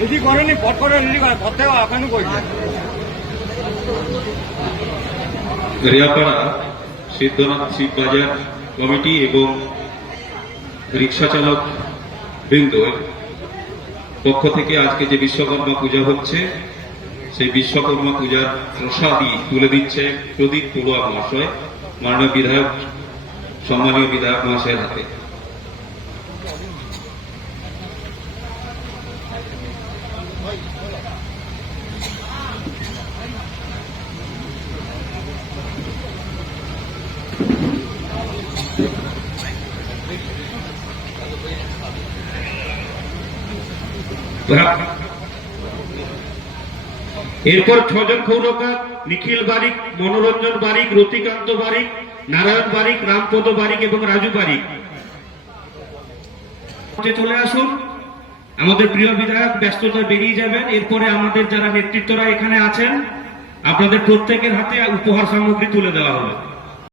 Ready করেনি, পট করে ready করে পর থেকে এখনো করছে। রিয়াপাড়া সিদ্ধনাথ শিব বাজার কমিটি এবং রিক্সা চালক বৃন্দ পক্ষ থেকে আজকে যে বিশ্বকর্মা পূজা হচ্ছে সেই বিশ্বকর্মা পূজার প্রসাদী তুলে দিচ্ছে প্রদীপ পড়ুয়া মহাশয়, মাননীয় বিধায়ক, সম্মানীয় বিধায়ক মহাশয়ের হাতে। এরপর 6 জন ক্ষৌরকার নিখিল বারিক, মনোরঞ্জন বারিক, রতিকান্ত বারিক, নারায়ণ বারিক, রামপদ বারিক এবং রাজু বারিক চলে আসুন। আমাদের প্রিয় বিধায়ক ব্যস্ততা বেরিয়ে যাবেন। এরপরে আমাদের যারা নেতৃত্বরা এখানে আছেন আপনাদের প্রত্যেকের হাতে উপহার সামগ্রী তুলে দেওয়া হবে।